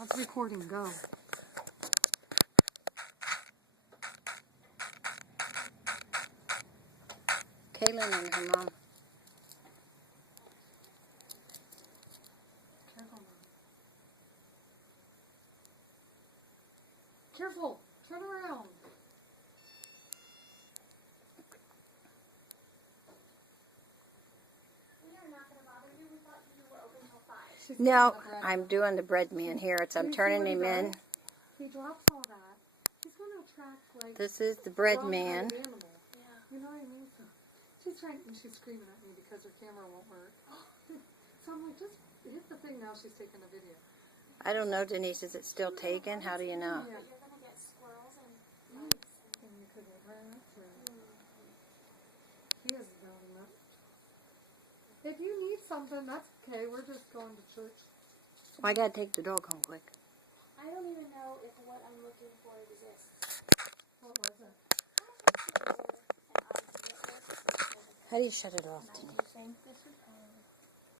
That's recording, go. Kaylin and her mom. Careful! Turn around! We are not going to bother you. We thought you were open till 5. No, I'm doing the bread man here. I'm turning him in. He drops all that. He's going to attract, like, This is the bread wrong man. kind of animal. Yeah. You know what I mean? So she's trying, and she's screaming at me because her camera won't work. So I'm like, just hit the thing now. She's taking a video. I don't know, Denise. Is it still taken? How do you know? You're going to get squirrels and mice. And you could get rats or... He is very much. If you need something, that's okay. We're just going to church. I gotta take the dog home quick. I don't even know if what I'm looking for exists. What was it? How do you shut it off, Denise? This would probably